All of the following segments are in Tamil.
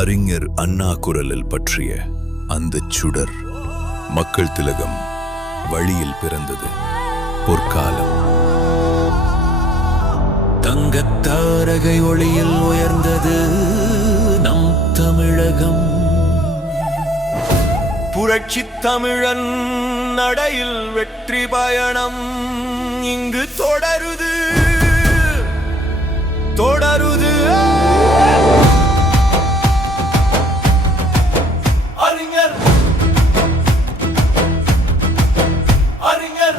அறிஞர் அண்ணா குரலில் பற்றிய அந்த சுடர். மக்கள் திலகம் வழியில் பிறந்தது பொற்காலம். தங்கத்தாரகை ஒளியில் உயர்ந்தது நம் தமிழகம். புரட்சி தமிழன் நடையில் வெற்றி பயணம் இங்கு தொடருது தொடருது. அறிஞர் அறிஞர்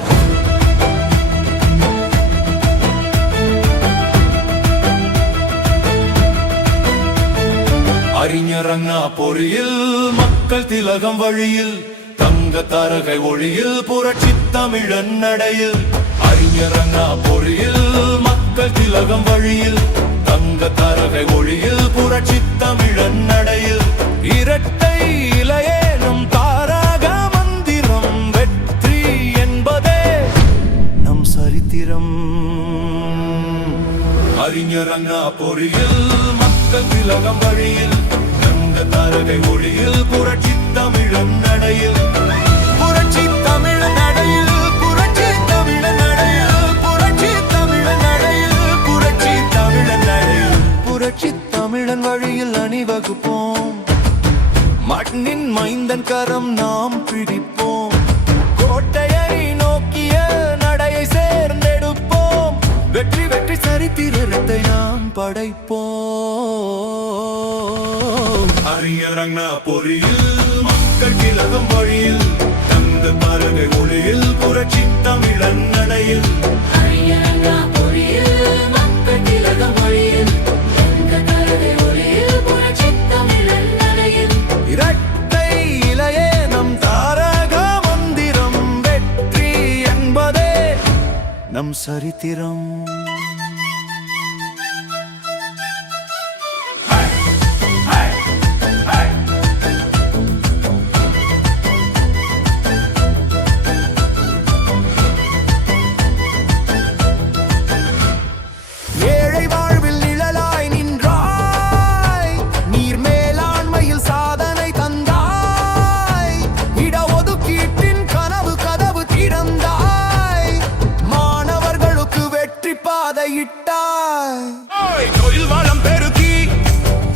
அறிஞர் அண்ணா பொறியில் மக்கள் திலகம் வழியில் தங்க தாரகை ஒளியில் புரட்சி தமிழன் நடையில். அறிஞர் அண்ணா பொறியில் மக்கள் திலகம் வழியில் தங்க தாரகை ஒளியில் புரட்சி தமிழன் நடையில். இரட்டை இலையேனும் தாரக மந்திரம் வெற்றி என்பதே நம் சரித்திரம். அறிஞர் அண்ணா பொறியில் மக்கள் திலகம் வழியில் தங்க தாரகை ஒளியில் புரட்சி தமிழன் நடையில். புரட்சி தமிழன் நடையில் புரட்சி தமிழன் நடையில் புரட்சி தமிழன் நடையில் புரட்சி தமிழன் நடையில். புரட்சி தமிழன் வழியில் அணிவகுப்போம், மண்ணின் மைந்தன் கரம் நாம் பிடிப்போம். கோட்டையை நோக்கிய நடையை சேர்ந்தெடுப்போம், வெற்றி வெற்றி சரித்திரத்தை நாம் படைப்போம். அறிஞர் அண்ணா பொறியில் மக்கள் திலகம் வழியில் தங்க தாரகை ஒளியில் புரட்சி தமிழன் நடையில். அறிஞர் அண்ணா பொறியில் மக்கள் திலகம் வழியில் தங்க தாரகை ஒளியில் புரட்சி தமிழன் நடையில். இரட்டை இலையே நம் தாரக மந்திரம் வெற்றி என்பதே நம் சரித்திரம். தொழில் வளம் பெருக்கி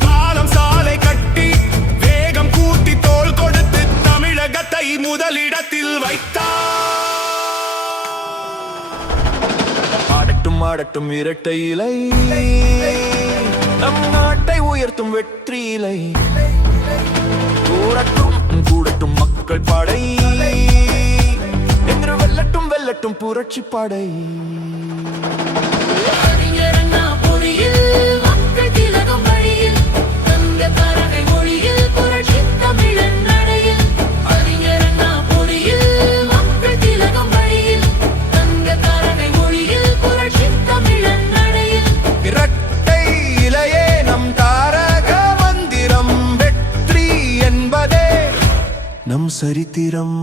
பாலம் சாலை கட்டி வேகம் கூட்டி தோள் கொடுத்து தமிழகத்தை முதலிடத்தில் வைத்தார். ஆடட்டும் ஆடட்டும் இரட்டை இலை நம் நாட்டை உயர்த்தும் வெற்றி இலை. கூடட்டும் கூடட்டும் மக்கள் படை என்று வெல்லட்டும் வெல்லட்டும் புரட்சி படை. அறிஞர் அண்ணா பொறியில் மக்கள் திலகம் வழியில் தங்க தாரகை ஒளியில் புரட்சி தமிழன் நடையில். அறிஞர் அண்ணா பொறியில் மக்கள் திலகம் வழியில் தங்க தாரகை ஒளியில் புரட்சி தமிழன் நடையில். இரட்டை இலையே நம் தாரக மந்திரம் வெற்றி என்பதே நம் சரித்திரம்.